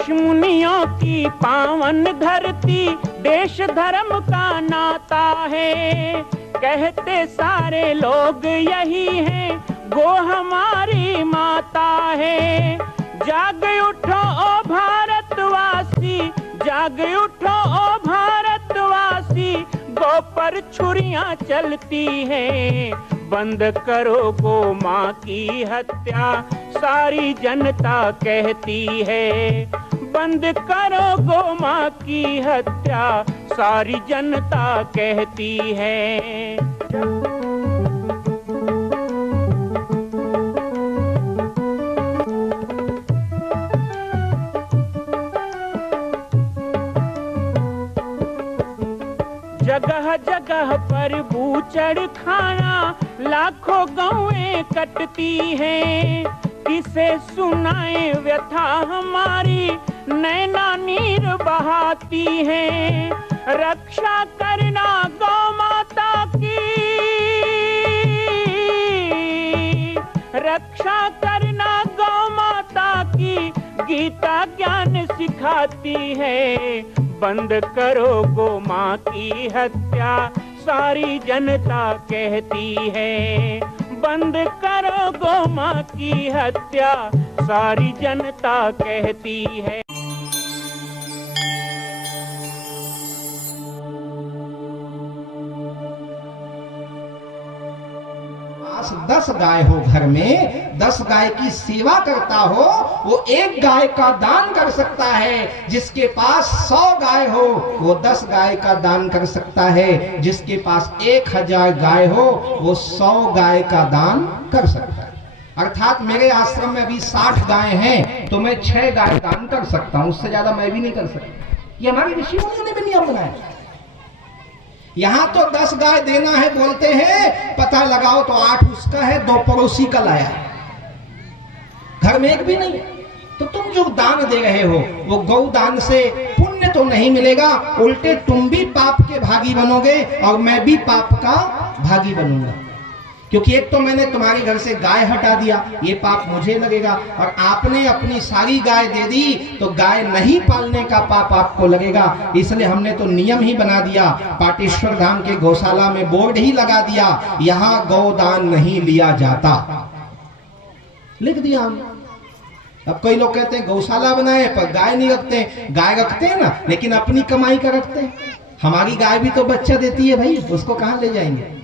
ऋषि मुनियों की पावन धरती, देश धर्म का नाता है। कहते सारे लोग यही हैं, गो हमारी माता है। जाग उठो ओ भारतवासी, जाग उठो ओ भारतवासी, गो पर छुरियां चलती हैं। बंद करो गो माँ की हत्या, सारी जनता कहती है। बंद करो गो माँ की हत्या, सारी जनता कहती है। जगह जगह पर बूचड़ खाना, लाखों गौएं कटती हैं। किसे सुनाए व्यथा हमारी, नैना नीर बहाती हैं। रक्षा करना गौ माता की, रक्षा करना गौ माता की, गीता ज्ञान सिखाती है। बंद करो गो माँ की हत्या, सारी जनता कहती है। बंद करो गो माँ की हत्या, सारी जनता कहती है। 10 गाय हो घर में, 10 गाय की सेवा करता हो, वो एक गाय का दान कर सकता है। जिसके पास 100 गाय हो वो 10 गाय का दान कर सकता है। जिसके पास 1000 गाय हो वो 100 गाय का दान कर सकता है। अर्थात मेरे आश्रम में अभी 60 गाय हैं तो मैं 6 गाय दान कर सकता हूं, उससे ज्यादा मैं भी नहीं कर सकता। ये हमारे ऋषि मुनियों ने भी नियम बनाया। यहां तो 10 गाय देना है बोलते हैं, पता लगाओ तो 8 उसका है, 2 पड़ोसी का लाया है, घर में एक भी नहीं है। तो तुम जो दान दे रहे हो वो गौ दान से पुण्य तो नहीं मिलेगा, उल्टे तुम भी पाप के भागी बनोगे और मैं भी पाप का भागी बनूंगा। क्योंकि एक तो मैंने तुम्हारे घर से गाय हटा दिया, ये पाप मुझे लगेगा, और आपने अपनी सारी गाय दे दी तो गाय नहीं पालने का पाप आपको लगेगा। इसलिए हमने तो नियम ही बना दिया, पाटेश्वर धाम के गौशाला में बोर्ड ही लगा दिया, यहाँ गौदान नहीं लिया जाता, लिख दिया हम। अब कई लोग कहते हैं गौशाला बनाए पर गाय नहीं रखते। गाय रखते हैं ना, लेकिन अपनी कमाई का रखते हैं। हमारी गाय भी तो बच्चा देती है भाई, उसको कहाँ ले जाएंगे।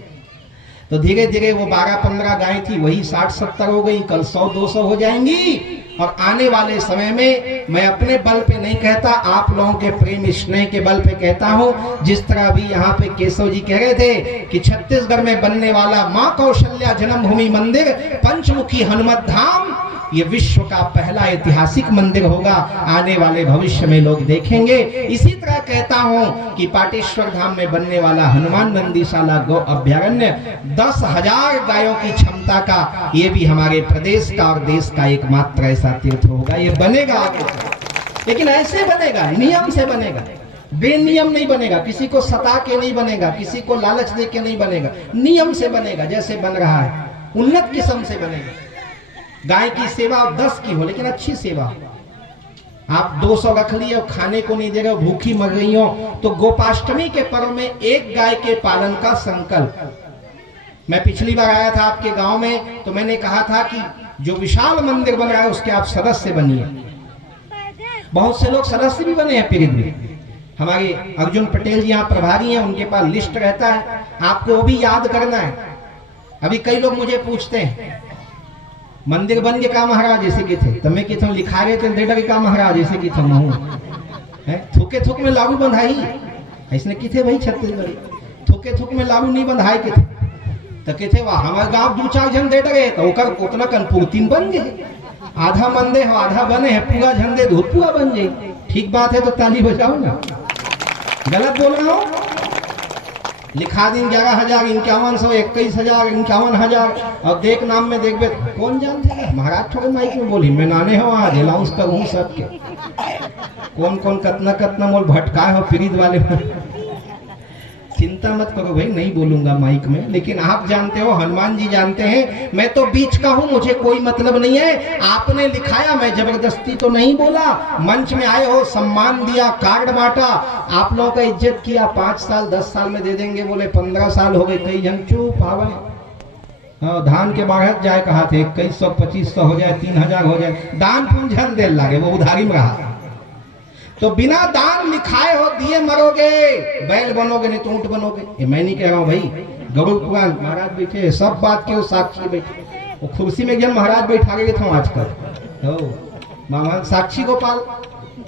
तो धीरे धीरे वो 12-15 गाय थी, वही 60-70 हो गई, कल 100-200 हो जाएंगी। और आने वाले समय में मैं अपने बल पे नहीं कहता, आप लोगों के प्रेम स्नेह के बल पे कहता हूँ। जिस तरह भी यहाँ पे केशव जी कह रहे थे कि छत्तीसगढ़ में बनने वाला माँ कौशल्या जन्मभूमि मंदिर, पंचमुखी हनुमत धाम, ये विश्व का पहला ऐतिहासिक मंदिर होगा। आने वाले भविष्य में लोग देखेंगे। इसी तरह कहता हूं कि पाटेश्वर धाम में बनने वाला हनुमान नंदीशाला गौ अभ्यारण्य 10,000 गायों की क्षमता का, ये भी हमारे प्रदेश का और देश का एकमात्र ऐसा तीर्थ होगा। ये बनेगा आगे, लेकिन ऐसे बनेगा, नियम से बनेगा, बेनियम नहीं बनेगा। किसी को सता के नहीं बनेगा, किसी को लालच दे के नहीं बनेगा, नियम से बनेगा। जैसे बन रहा है उन्नत किस्म से बनेगा। गाय की सेवा 10 की हो, लेकिन अच्छी सेवा। आप 200 रख लिए और खाने को नहीं दे रहे हो, भूखी मर रही हो, तो गोपाष्टमी के पर्व में एक गाय के पालन का संकल्प। मैं पिछली बार आया था आपके गांव में, तो मैंने कहा था कि जो विशाल मंदिर बन रहा है उसके आप सदस्य बनिए। बहुत से लोग सदस्य भी बने हैं पीरित में। हमारे अर्जुन पटेल जी यहाँ प्रभारी हैं, उनके पास लिस्ट रहता है, आपको वो भी याद करना है। अभी कई लोग मुझे पूछते हैं मंदिर बन के का महाराज जैसे कि थे, तमें कि तुम लिखा रहे थे डेटा के का महाराज जैसे कि तुम है थूके थूक में लागू बंधाई ऐसने कि थे भाई छत्तीसगढ़ी, थूके थूक में लागू नहीं बंधाई के थे। तो के थे वाह हमारे गांव 2-4 जन दे डगे तो ओकर उतना कनपूर्तिन बन गए। आधा मंदे हो आधा बने है, पूरा झंडे धूप पूरा बन जाए। ठीक बात है तो ताली बजाओ ना, गलत बोल रहा हूँ। लिखा दिन 11,051 21,000 51,000 और देख नाम में देखबे कौन जानते हैं महाराज। थोड़े माइक में बोली मैं नाने हो आज अलाउंस करूँ सबके, कौन कौन कतना कतना मोल भटकाए हो पीड़ित वाले। चिंता मत करो भाई, नहीं बोलूंगा माइक में, लेकिन आप जानते हो, हनुमान जी जानते हैं, मैं तो बीच का हूं, मुझे कोई मतलब नहीं है। आपने लिखाया, मैं जबरदस्ती तो नहीं बोला। मंच में आए हो, सम्मान दिया, कार्ड बांटा, आप लोगों का इज्जत किया। 5 साल 10 साल में दे देंगे, बोले 15 साल हो गए, कई जन चुप पावन। हाँ, धान के बाढ़ जाए कहा थे, 2100 2500 हो जाए, 3000 हो जाए, दान पुंजन दे लागे, वो उधारी में रहा। तो बिना दान लिखाए हो दिए मरोगे, बैल बनोगे नहीं तो ऊंट बनोगे। ये मैं नहीं कह रहा हूं भाई, गरुड़ पुराण महाराज बैठे, सब बात के वो साक्षी बैठे। वो कुर्सी में एकदम महाराज बैठा गए थे आजकल। महाराज साक्षी गोपाल,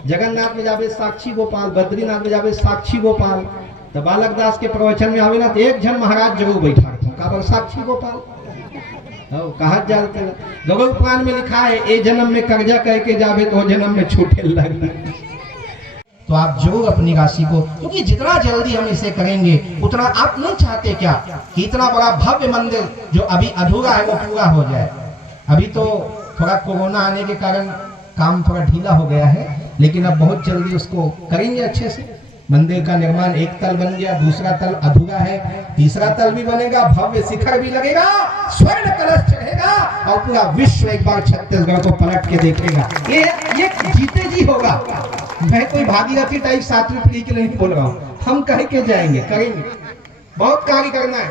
जगन्नाथ में जावे साक्षी गोपाल, बद्रीनाथ में जावे साक्षी गोपाल। तो बालक दास के प्रवचन में आवे ना तो एक जन महाराज जरूर बैठा था, साक्षी गोपाल कहा जाते। गरुड़ पुराण में लिखा है, ए जन्म में कर्जा कह के जावे तो जन्म में छूटे लगे। तो आप जरूर अपनी राशि को, क्योंकि जितना जल्दी हम इसे करेंगे उतना, आप नहीं चाहते क्या कि इतना बड़ा भव्य मंदिर जो अभी अधूरा है वो पूरा हो जाए। अभी तो थोड़ा कोरोना आने के कारण काम थोड़ा ढीला हो गया है, लेकिन अब बहुत जल्दी उसको करेंगे अच्छे से। मंदिर का निर्माण, एक तल बन गया, दूसरा तल अधूरा है, तीसरा तल भी बनेगा, भव्य शिखर भी लगेगा, स्वर्ण कलश चढ़ेगा और पूरा विश्व एक बार छत्तीसगढ़ को पलट के देखेगा। ये जीते जी होगा। मैं कोई भागीरथी टाइप 7वीं पीढ़ी के लिए नहीं बोल रहा हूँ, हम कह के जाएंगे, करेंगे। बहुत कार्य करना है,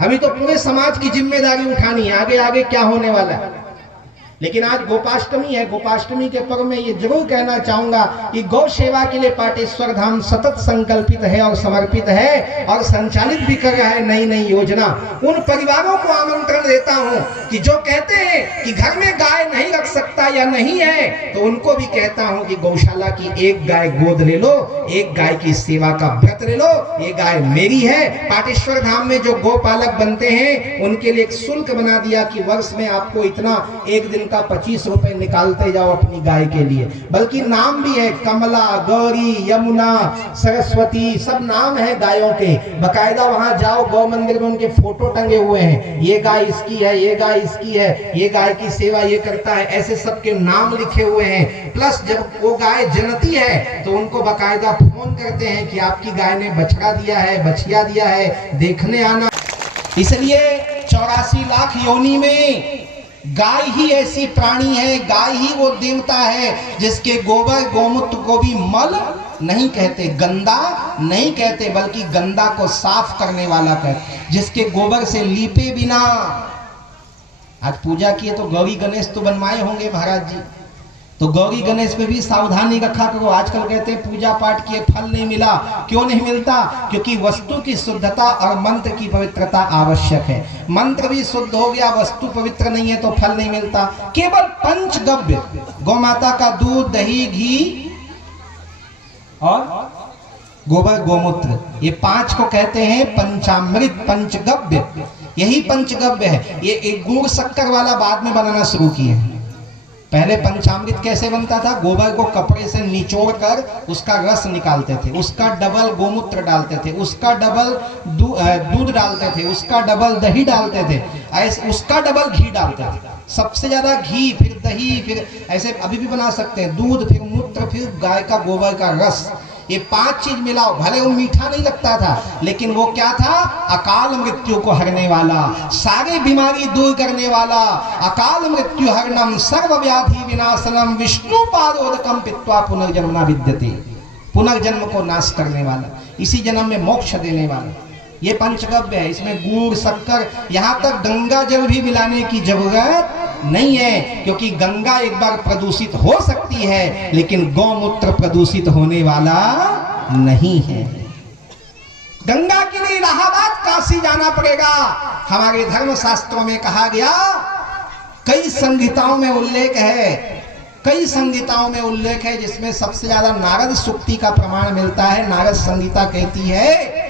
अभी तो पूरे समाज की जिम्मेदारी उठानी है, आगे आगे क्या होने वाला है। लेकिन आज गोपाष्टमी है, गोपाष्टमी के पर्व में ये जरूर कहना चाहूंगा कि गौ सेवा के लिए पाटेश्वर धाम सतत संकल्पित है और समर्पित है और संचालित भी कर रहा है नई नई योजना। उन परिवारों को आमंत्रण देता हूं कि जो कहते हैं कि घर में गाय नहीं रख सकता या नहीं है, तो उनको भी कहता हूं कि गौशाला की एक गाय गोद ले लो, एक गाय की सेवा का व्रत ले लो, ये गाय मेरी है। पाटेश्वर धाम में जो गोपालक बनते हैं उनके लिए एक शुल्क बना दिया कि वर्ष में आपको इतना, एक दिन 25 रुपए निकालते जाओ अपनी गाय के लिए। बल्कि नाम भी है, कमला, गौरी, यमुना, सरस्वती, सब नाम है गायों के। बकायदा वहां जाओ, गौ मंदिर में उनके फोटो टंगे हुए हैं, ये गाय इसकी है, ये गाय इसकी है, ये गाय की सेवा ये करता है, ऐसे सबके नाम लिखे हुए हैं। प्लस जब वो गाय जनती है तो उनको बकायदा फोन करते हैं कि आपकी गाय ने बछड़ा दिया है, बछिया दिया है, देखने आना। इसलिए 84 लाख योनि में गाय ही ऐसी प्राणी है, गाय ही वो देवता है जिसके गोबर गोमूत्र को भी मल नहीं कहते, गंदा नहीं कहते, बल्कि गंदा को साफ करने वाला कहते, जिसके गोबर से लीपे बिना। आज पूजा किए तो गौरी गणेश तो बनवाए होंगे महाराज जी, तो गौरी गणेश में भी सावधानी रखा करो। आजकल कहते हैं पूजा पाठ किए फल नहीं मिला, क्यों नहीं मिलता? क्योंकि वस्तु की शुद्धता और मंत्र की पवित्रता आवश्यक है। मंत्र भी शुद्ध हो गया, वस्तु पवित्र नहीं है तो फल नहीं मिलता। केवल पंचगव्य, गौ माता का दूध, दही, घी और गोबर गोमूत्र, ये 5 को कहते हैं पंचामृत, पंचगव्य। यही पंचगव्य है। ये एक गुड़ शक्कर वाला बाद में बनाना शुरू किए हैं। पहले पंचामृत कैसे बनता था? गोबर को कपड़े से निचोड़ कर उसका रस निकालते थे, उसका डबल गोमूत्र डालते थे, उसका डबल दूध डालते थे, उसका डबल दही डालते थे, ऐसे उसका डबल घी डालते थे। सबसे ज्यादा घी, फिर दही, फिर ऐसे अभी भी बना सकते हैं, दूध, फिर मूत्र, फिर गाय का गोबर का रस। ये 5 चीज मिलाओ। भले वो मीठा नहीं लगता था, लेकिन वो क्या था? अकाल मृत्यु को हरने वाला, सारी बीमारी दूर करने वाला। अकाल मृत्यु हरणम सर्व व्याधि विनाशनम विष्णु पादोदकम पित्वा पुनर्जन्म न विद्यते। पुनर्जन्म को नाश करने वाला, इसी जन्म में मोक्ष देने वाला। ये पंचगव्य है। इसमें गुड़, शक्कर, यहाँ तक गंगा जल भी मिलाने की जरूरत नहीं है, क्योंकि गंगा एक बार प्रदूषित हो सकती है, लेकिन गौमूत्र प्रदूषित होने वाला नहीं है। गंगा के लिए इलाहाबाद, काशी जाना पड़ेगा। हमारे धर्म शास्त्रों में कहा गया, कई संहिताओं में उल्लेख है, कई संहिताओं में उल्लेख है, जिसमें सबसे ज्यादा नारद सूक्ति का प्रमाण मिलता है। नारद संहिता कहती है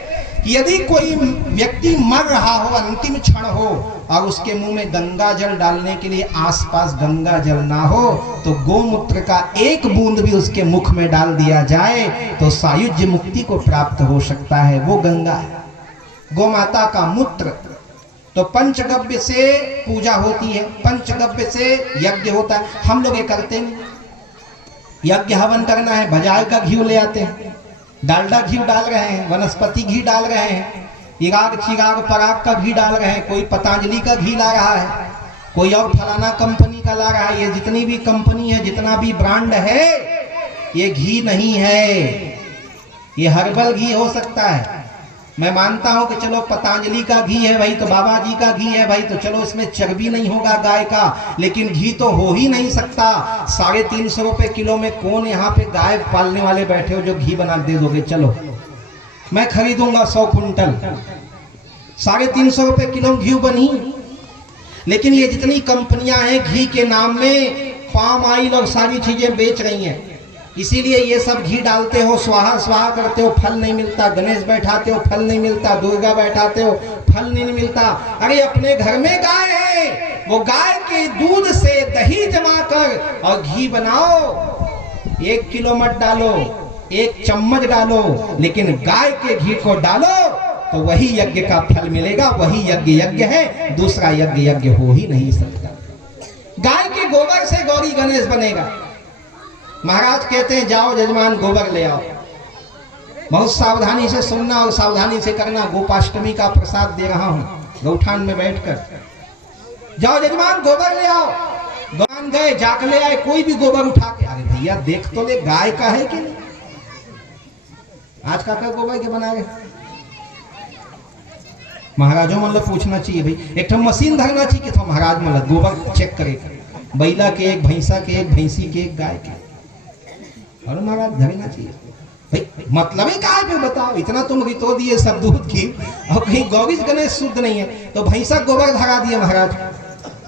कि यदि कोई व्यक्ति मर रहा हो, अंतिम क्षण हो, और उसके मुंह में गंगा जल डालने के लिए आसपास गंगा जल ना हो, तो गोमूत्र का एक बूंद भी उसके मुख में डाल दिया जाए तो सायुज्य मुक्ति को प्राप्त हो सकता है। वो गंगा है, गौ माता का मूत्र। तो पंचगव्य से पूजा होती है, पंचगव्य से यज्ञ होता है। हम लोग ये करते हैं, यज्ञ हवन करना है, बाजार का घी ले आते हैं, डालडा घी डाल रहे हैं, वनस्पति घी डाल रहे हैं, इराग चिराग पराग का घी डाल रहे हैं, कोई पतंजलि का घी ला रहा है, कोई और फलाना कंपनी का ला रहा है। ये जितनी भी कंपनी है, जितना भी ब्रांड है, ये घी नहीं है, ये हर्बल घी हो सकता है। मैं मानता हूं कि चलो पतंजलि का घी है भाई, तो बाबा जी का घी है भाई, तो चलो इसमें चर्बी नहीं होगा गाय का, लेकिन घी तो हो ही नहीं सकता। 350 रुपए किलो में कौन यहाँ पे गाय पालने वाले बैठे हो जो घी बना दे दोगे? चलो मैं खरीदूंगा 100 कुंटल, 350 रुपए किलो घी बनी। लेकिन ये जितनी कंपनियां हैं घी के नाम में पाम ऑयल और सारी चीजें बेच रही हैं, इसीलिए ये सब घी डालते हो, स्वाहा स्वाहा करते हो, फल नहीं मिलता। गणेश बैठाते हो, फल नहीं मिलता। दुर्गा बैठाते हो, फल नहीं मिलता। अरे अपने घर में गाय है, वो गाय के दूध से दही जमा कर और घी बनाओ। 1 किलो मत डालो, 1 चम्मच डालो, लेकिन गाय के घी को डालो तो वही यज्ञ का फल मिलेगा। वही यज्ञ यज्ञ है, दूसरा यज्ञ यज्ञ हो ही नहीं सकता। गाय के गोबर से गौरी गणेश बनेगा। महाराज कहते हैं जाओ जजमान गोबर ले आओ। बहुत सावधानी से सुनना और सावधानी से करना। गोपाष्टमी का प्रसाद दे रहा हूं गौठान में बैठकर। जाओ जजमान गोबर ले आओ। गौठान गए, जाकर ले आए, कोई भी गोबर उठा के, अरे भैया देख तो ले गाय का है कि नहीं। आज का गोबर के बना रहे महाराजों मतलब पूछना चाहिए भाई, एक तो मशीन धरना चाहिए कि महाराज मतलब गोबर चेक करे, बैला के एक, भैंसा के एक, भैंसी के एक, गाय के, और महाराज धरना चाहिए भाई। मतलब ही गाय पे बताओ, इतना तुम रितो दिए सब दूध की, और कहीं गौरी गणेश शुद्ध नहीं है तो भैंसा गोबर धरा दिए महाराज।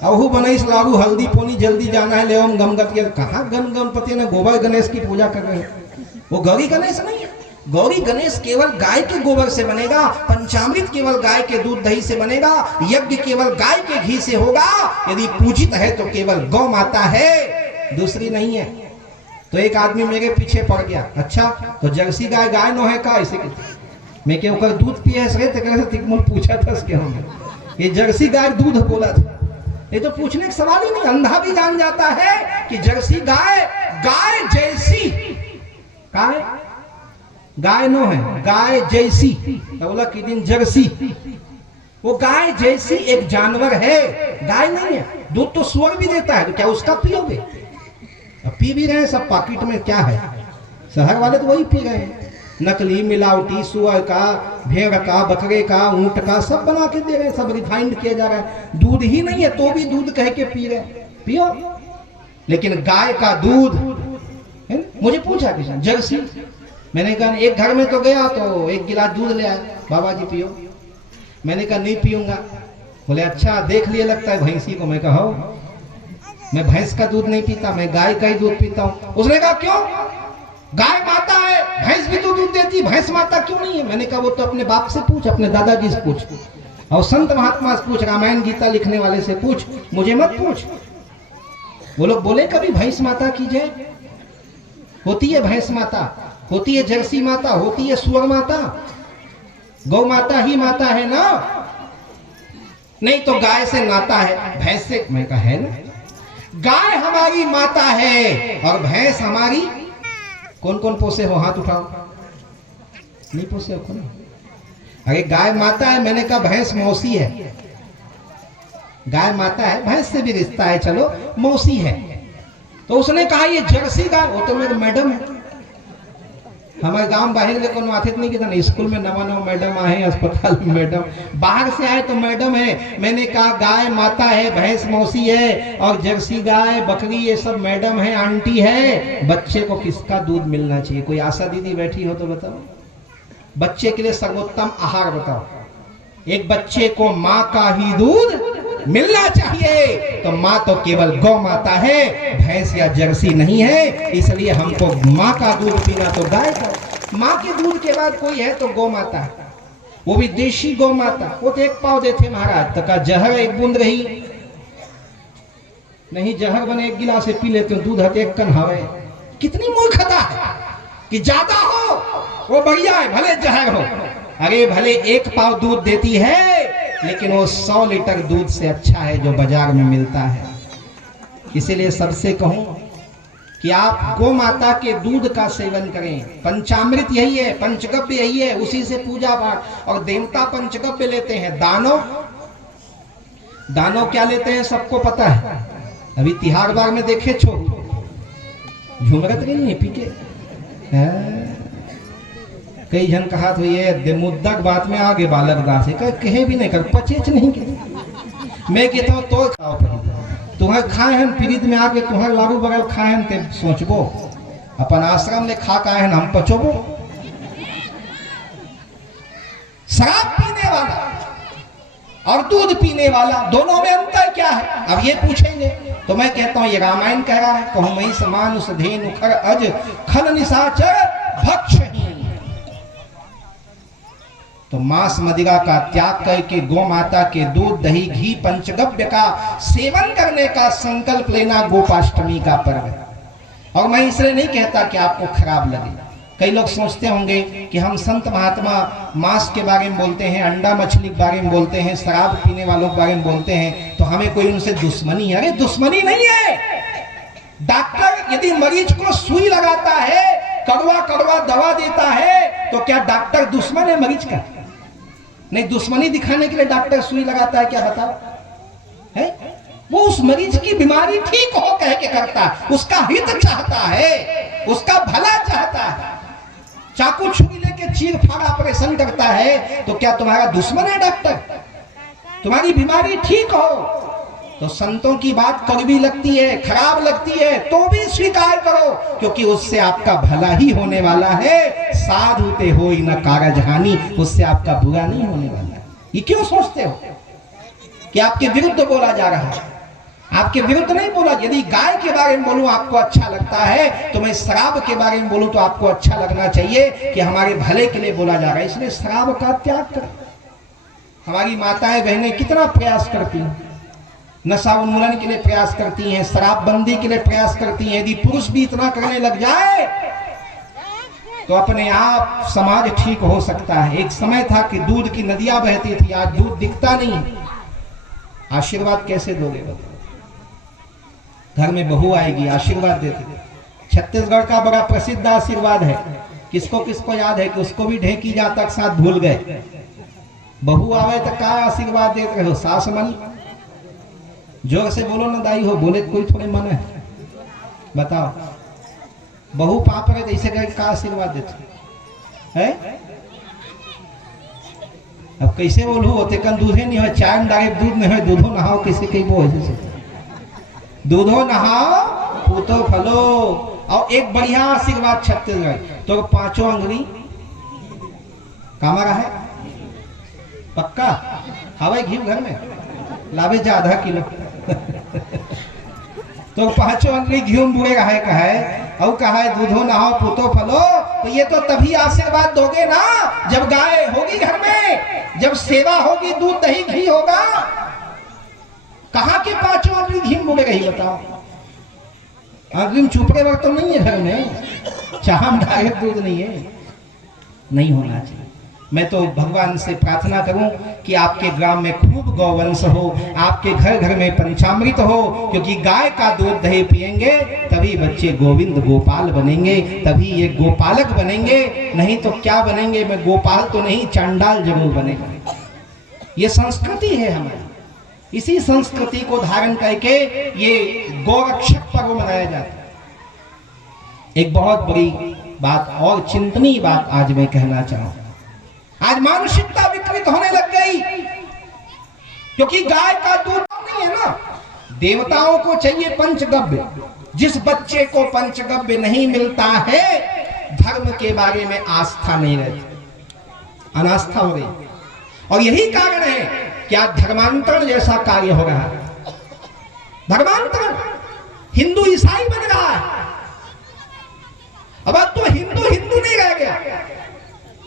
अहू बनैस लागू हल्दी पोनी जल्दी जाना है, ले गम गति, कहाँ गम गम पति ने गोबर गणेश की पूजा कर रहे हैं। वो गौरी गणेश नहीं है। गौरी गणेश केवल गाय के गोबर से बनेगा, पंचामृत केवल गाय के दूध दही से बनेगा, यज्ञ केवल गाय के घी से होगा। यदि पूजित है तो केवल गौ माता है, दूसरी नहीं है। तो एक आदमी मेरे पीछे पड़ गया, अच्छा तो जर्सी गाय गाय नो है का? ऐसे मैं के ओकर दूध पिए से तिकमुल पूछा था उसके हम, ये जर्सी गाय दूध बोला था। ये तो पूछने का सवाल ही नहीं, अंधा भी जान जाता है कि जर्सी गाय गाय जैसी गाय, गाय नो है, गाय जैसी। तो बोला कि दिन जर्सी, वो गाय जैसी एक जानवर है, गाय नहीं है। दूध तो सुअर भी देता है, तो क्या उसका पियोगे? अब पी भी रहे हैं सब, पॉकेट में क्या है, शहर वाले तो वही पी रहे हैं, नकली मिलावटी सुअर का, भेड़ का, बकरे का, ऊंट का सब बना के दे रहे हैं, सब रिफाइंड किया जा रहा है। दूध ही नहीं है तो भी दूध कह के पी रहे, पियो। लेकिन गाय का दूध है। मुझे पूछा किसान जर्सी, मैंने कहा एक घर में तो गया तो 1 गिलास दूध ले आया, बाबा जी पियो। मैंने कहा नहीं पीऊंगा। बोले अच्छा देख लिए लगता है भैंसी को। मैं कहा मैं भैंस का दूध नहीं पीता, मैं गाय का ही दूध पीता हूँ। उसने कहा क्यों? गाय माता है, भैंस भी तो दूध देती, भैंस माता क्यों नहीं है? मैंने कहा वो तो अपने बाप से पूछ, अपने दादाजी से पूछ, और संत महात्मा से पूछ, रामायण गीता लिखने वाले से पूछ, मुझे मत पूछ। वो लोग बोले कभी भैंस माता की जय? होती है भैंस माता, होती है जर्सी माता, होती है सुअर माता, गौ माता ही माता है ना। नहीं तो गाय से नाता है, भैंस से। मैं कहा है ना, गाय हमारी माता है और भैंस हमारी। कौन कौन पोसे हो? हाथ उठाओ। नहीं पोसे हो कौन? अरे गाय माता है, मैंने कहा भैंस मौसी है। गाय माता है, भैंस से भी रिश्ता है, चलो मौसी है। तो उसने कहा ये जर्सी गाय, वो तो मेरे मैडम है। हमारे गांव बाहर के कोनो आते नहीं कि स्कूल में नवा नवा मैडम आए, अस्पताल में मैडम, बाहर से आए तो मैडम है। मैंने कहा गाय माता है, भैंस मौसी है, और जर्सी गाय बकरी ये सब मैडम है, आंटी है। बच्चे को किसका दूध मिलना चाहिए? कोई आशा दीदी बैठी हो तो बताओ, बच्चे के लिए सर्वोत्तम आहार बताओ। एक बच्चे को माँ का ही दूध मिलना चाहिए, तो माँ तो केवल गौ माता है, भैंस या जर्सी नहीं है। इसलिए हमको माँ का दूध पीना तो गाय का, माँ के दूध के बाद कोई है तो गौ माता है, वो भी देशी गौ माता। वो तो 1 पाव देते महाराज, तो का जहर 1 बूंद रही नहीं, जहर बने 1 गिलास से पी लेते हो, दूध हट 1 कन हवे। कितनी मूर्खता है कि ज्यादा हो वो बढ़िया है, भले जहर हो। अरे भले 1 पाव दूध देती है, लेकिन वो 100 लीटर दूध से अच्छा है जो बाजार में मिलता है। इसीलिए सबसे कहूं कि आप गौ माता के दूध का सेवन करें। पंचामृत यही है, पंचगव्य यही है, उसी से पूजा पाठ। और देवता पंचगव्य लेते हैं। दानव क्या लेते हैं सबको पता है। अभी तिहार बाग में देखे छो झुमरत नहीं है पीके। कई जन कहा तो ये मुद्दक बात में आगे बालक दास है कहे भी नहीं कर पचेच नहीं के। मैं कहता हूँ तो तुम्हें खाए हैं पीड़ित में आके तुम्हें लागू बगल खाए हैं ते सोचबो अपन आश्रम ने खा का है हम पचोबो। शराब पीने वाला और दूध पीने वाला दोनों में अंतर क्या है अब ये पूछेंगे तो मैं कहता हूं ये रामायण कह रहा है कहूं मई समान उस धेनु खर अज खल निशाचर भक्षहीन। तो मांस मदिरा का त्याग करके गौ माता के दूध दही घी पंचगव्य का सेवन करने का संकल्प लेना गोपाष्टमी का पर्व है। और मैं इसलिए नहीं कहता कि आपको खराब लगे। कई लोग सोचते होंगे कि हम संत महात्मा मांस के बारे में बोलते हैं, अंडा मछली के बारे में बोलते हैं, शराब पीने वालों के बारे में बोलते हैं तो हमें कोई उनसे दुश्मनी है। अरे दुश्मनी नहीं है। डॉक्टर यदि मरीज को सुई लगाता है, कड़वा कड़वा दवा देता है तो क्या डॉक्टर दुश्मन है मरीज का? नहीं, दुश्मनी दिखाने के लिए डॉक्टर सुई लगाता है क्या बताओ है? वो उस मरीज की बीमारी ठीक हो कह के करता है, उसका हित चाहता है, उसका भला चाहता है। चाकू छुरी लेके चीर फाड़ ऑपरेशन करता है तो क्या तुम्हारा दुश्मन है डॉक्टर? तुम्हारी बीमारी ठीक हो तो संतों की बात कड़वी लगती है, खराब लगती है तो भी स्वीकार करो क्योंकि उससे आपका भला ही होने वाला है। साधु ते हो न कारज हानि, उससे आपका बुरा नहीं होने वाला है। ये क्यों सोचते हो कि आपके विरुद्ध बोला जा रहा है? आपके विरुद्ध नहीं बोला। यदि गाय के बारे में बोलूं आपको अच्छा लगता है तो मैं शराब के बारे में बोलूं तो आपको अच्छा लगना चाहिए कि हमारे भले के लिए बोला जा रहा है, इसलिए शराब का त्याग करें। हमारी माताएं बहनें कितना प्रयास करती हैं, नशा उन्मूलन के लिए प्रयास करती हैं, शराबबंदी के लिए प्रयास करती हैं। यदि पुरुष भी इतना करने लग जाए तो अपने आप समाज ठीक हो सकता है। एक समय था कि दूध की नदियां बहती थी, आज दूध दिखता नहीं। आशीर्वाद कैसे दोगे बताओ? घर में बहू आएगी आशीर्वाद देते। छत्तीसगढ़ का बड़ा प्रसिद्ध आशीर्वाद है, किसको किसको याद है कि उसको भी ढेकी जातक साथ भूल गए। बहू आवे तो क्या आशीर्वाद देते रहो? सास मन जोर से बोलो ना दाई हो, बोले कोई थोड़े मन है बताओ। बहू पाप रहे तो इसे का आशीर्वाद देते है? अब कैसे बोलू होते कन दूधे नहीं हो, चाय में डायरेक्ट दूध नहीं हो, दूधो नहाओ किसे कहीं वो ऐसे दूधो नहाओ पूतो फलो। और एक बढ़िया आशीर्वाद छत्तीसगढ़ तो 5 अंगुली कामरा है पक्का हवाई घी घर में लावे जा आधा किलो तो 5 अंगुली घी बुरे रहे कहे और कहा है दूधो नहाओ पूतो फलो। तो ये तो तभी आशीर्वाद दोगे ना जब गाय होगी घर में, जब सेवा होगी, दूध दही घी होगा। कहाँ के 5 अंगुली घी बुरे रही बताओ? अग्रिम चुपड़े वक्त तो नहीं है घर में, चाह डायरेक्ट दूध नहीं है, नहीं होना चाहिए। मैं तो भगवान से प्रार्थना करूं कि आपके ग्राम में खूब गौवंश हो, आपके घर घर में पंचामृत हो, क्योंकि गाय का दूध दही पिएंगे तभी बच्चे गोविंद गोपाल बनेंगे, तभी ये गोपालक बनेंगे। नहीं तो क्या बनेंगे? मैं गोपाल तो नहीं, चांडाल जरूर बनेगा। ये संस्कृति है हमारी, इसी संस्कृति को धारण करके ये गौरक्षक पर्व मनाया जाता है। एक बहुत बड़ी बात और चिंतनीय बात आज मैं कहना चाहूं। आज मानसिकता विकृत होने लग गई क्योंकि गाय का दूध नहीं है ना। देवताओं को चाहिए पंचगव्य। जिस बच्चे को पंचगव्य नहीं मिलता है धर्म के बारे में आस्था नहीं रहती, अनास्था हो गई। और यही कारण है कि आज धर्मांतरण जैसा कार्य हो रहा है। धर्मांतरण, हिंदू ईसाई बन रहा है। अब तो हिंदू हिंदू नहीं रह गया।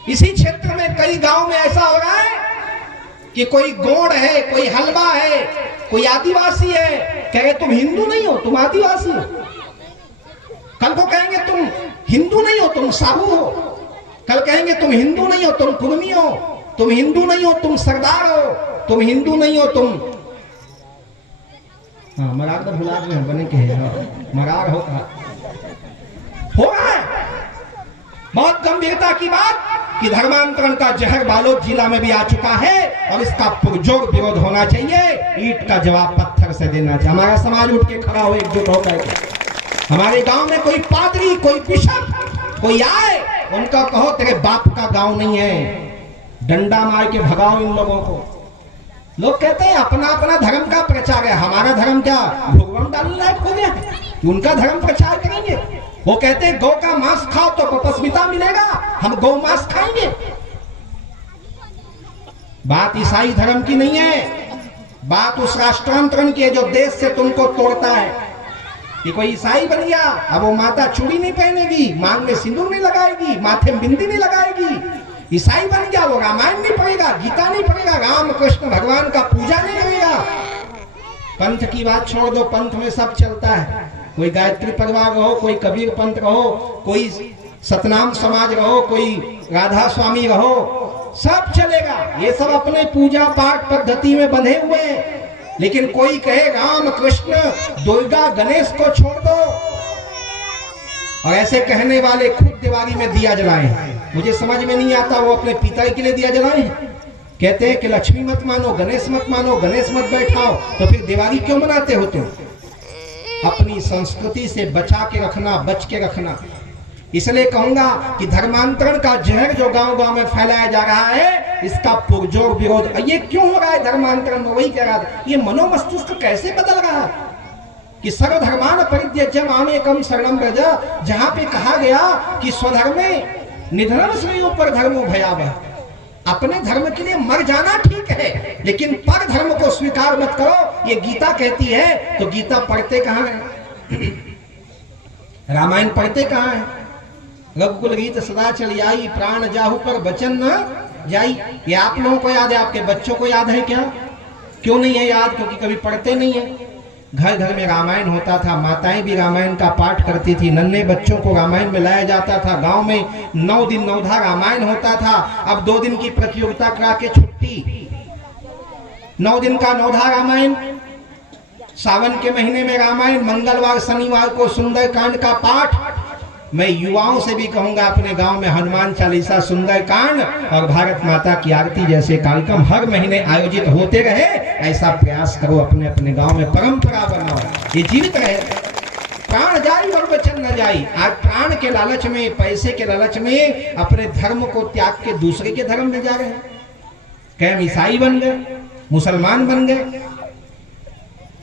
इसी क्षेत्र में कई गांव में ऐसा हो रहा है कि कोई गोंड है, कोई हलवा है, कोई आदिवासी है, कह रहे तुम हिंदू नहीं हो, तुम आदिवासी हो। कल को कहेंगे तुम हिंदू नहीं हो, तुम साहू हो। कल कहेंगे तुम हिंदू नहीं हो, तुम कुर्मी हो। तुम हिंदू नहीं हो, तुम सरदार हो। तुम हिंदू नहीं हो, तुम मरार तो भुला बने के मरार होता हो रहा है। बहुत गंभीरता की बात कि धर्मांतरण का जहर बालोद जिला में भी आ चुका है और इसका पुरजोर विरोध होना चाहिए। ईंट का जवाब पत्थर से देना चाहिए। हमारा समाज उठ के खड़ा हो, एकजुट होकर के। हमारे गांव में कोई पादरी, कोई बिशप, कोई आए, उनका कहो तेरे बाप का गांव नहीं है, डंडा मार के भगाओ इन लोगों को। लोग कहते हैं अपना अपना धर्म का प्रचार है। हमारा धर्म क्या भगवान डालने लायक हो गया कि उनका धर्म प्रचार करेंगे? वो कहते हैं गौ का मांस खाओ तो तपस्विता मिलेगा, हम गौ मांस खाएंगे। बात ईसाई धर्म की नहीं है, बात उस राष्ट्रांतरण की है जो देश से तुमको तोड़ता है। कि कोई ईसाई बन गया, अब वो माता चूड़ी नहीं पहनेगी, मांग में सिंदूर नहीं लगाएगी, माथे में बिंदी नहीं लगाएगी। ईसाई बन गया, वो रामायण नहीं पढ़ेगा, गीता नहीं पढ़ेगा, राम कृष्ण भगवान का पूजा नहीं करेगा। पंथ की बात छोड़ दो, पंथ में सब चलता है। कोई गायत्री परिवार रहो, कोई कबीर पंथ रहो, कोई सतनाम समाज रहो, कोई राधा स्वामी रहो, सब चलेगा। ये सब अपने पूजा पाठ पद्धति में बंधे हुए हैं। लेकिन कोई कहे राम कृष्ण दुर्गा गणेश को छोड़ दो, और ऐसे कहने वाले खुद दिवाली में दिया जलाएं। मुझे समझ में नहीं आता, वो अपने पिता के लिए दिया जलाएं। कहते हैं कि लक्ष्मी मत मानो, गणेश मत मानो, गणेश मत बैठाओ, तो फिर दिवाली क्यों मनाते हो तुम? अपनी संस्कृति से बचा के रखना, बच के रखना। इसलिए कहूंगा कि धर्मांतरण का जहर जो गांव-गांव में फैलाया जा रहा है, इसका पुरजोर विरोध। ये क्यों हो रहा है धर्मांतरण में? वही कह रहा था, ये मनोमस्तिष्क कैसे बदल रहा है कि सर्वधर्मान परित्यज्य मामेकं शरणं व्रज। जहां पे कहा गया कि स्वधर्मे निधनं श्रेयो परधर्मो भयावह। अपने धर्म के लिए मर जाना ठीक है, लेकिन पर धर्म को स्वीकार मत करो, ये गीता कहती है। तो गीता पढ़ते कहां है? रामायण पढ़ते कहां है? रघुकुल गीत सदा चली आई, प्राण जाहु पर वचन न जाई। ये आप लोगों को याद है, आपके बच्चों को याद है क्या? क्यों नहीं है याद? क्योंकि कभी पढ़ते नहीं है। घर घर में रामायण होता था, माताएं भी रामायण का पाठ करती थी, नन्हे बच्चों को रामायण में लाया जाता था। गांव में 9 दिन 9धा रामायण होता था। अब 2 दिन की प्रतियोगिता करा के छुट्टी। 9 दिन का 9धा रामायण, सावन के महीने में रामायण, मंगलवार शनिवार को सुंदरकांड का पाठ। मैं युवाओं से भी कहूंगा अपने गांव में हनुमान चालीसा, सुंदरकांड और भारत माता की आरती जैसे कार्यक्रम हर महीने आयोजित होते रहे। ऐसा प्रयास करो, अपने अपने गांव में परंपरा बनाओ, ये जीवित रहे। प्राण जाई और वचन न जाई। आज प्राण के लालच में, पैसे के लालच में अपने धर्म को त्याग के दूसरे के धर्म में जा रहे हैं। क्या हम ईसाई बन गए, मुसलमान बन गए?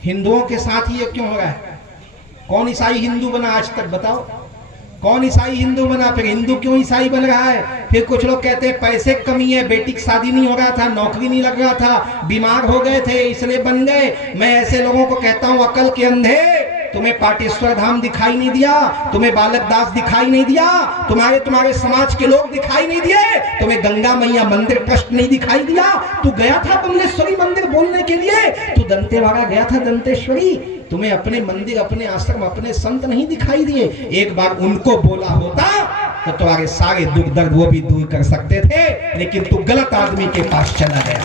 हिंदुओं के साथ ही ये क्यों हो रहा है? कौन ईसाई हिंदू बना आज तक? बताओ कौन ईसाई हिंदू बना? फिर हिंदू क्यों ईसाई बन रहा है? फिर कुछ लोग कहते हैं पैसे कमी है, बेटी की शादी नहीं हो रहा था, नौकरी नहीं लग रहा था, बीमार हो गए थे इसलिए बन गए। मैं ऐसे लोगों को कहता हूं अकल के अंधे, तुम्हें पाटेश्वर धाम दिखाई नहीं दिया, तुम्हें बालक दास दिखाई नहीं दिया, तुम्हारे समाज के लोग दिखाई नहीं दिए, तुम्हें गंगा मैया मंदिर ट्रस्ट नहीं दिखाई दिया। तू गया था बमलेश्वरी मंदिर बोलने के लिए, तू दंतेवाड़ा गया था दंतेश्वरी, तुम्हें अपने मंदिर, अपने आश्रम, अपने संत नहीं दिखाई दिए। एक बार उनको बोला होता तो तुम्हारे सारे दुख दर्द वो भी दूर कर सकते थे, लेकिन तू गलत आदमी के पास चला गया।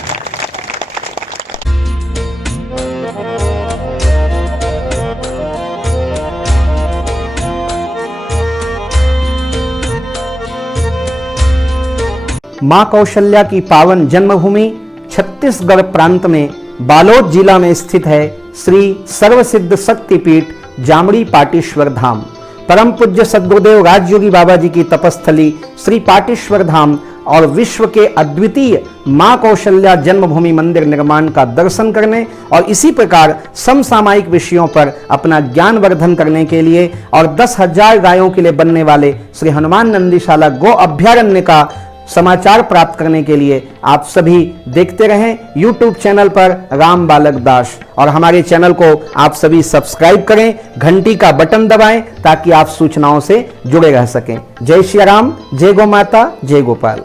मां कौशल्या की पावन जन्मभूमि छत्तीसगढ़ प्रांत में बालोद जिला में स्थित है श्री सर्वसिद्ध शक्तिपीठ जामड़ी पाटेश्वर धाम। परम पूज्य सद्गुरुदेव राजयोगी बाबा जी की तपस्थली श्री पाटेश्वर धाम और विश्व के अद्वितीय मां कौशल्या जन्मभूमि मंदिर निर्माण का दर्शन करने और इसी प्रकार समसामयिक विषयों पर अपना ज्ञान वर्धन करने के लिए और 10,000 गायों के लिए बनने वाले श्री हनुमान नंदीशाला गो अभ्यारण्य का समाचार प्राप्त करने के लिए आप सभी देखते रहें YouTube चैनल पर राम बालक दास, और हमारे चैनल को आप सभी सब्सक्राइब करें, घंटी का बटन दबाएं ताकि आप सूचनाओं से जुड़े रह सकें। जय श्री राम, जय गौ माता, जय गोपाल।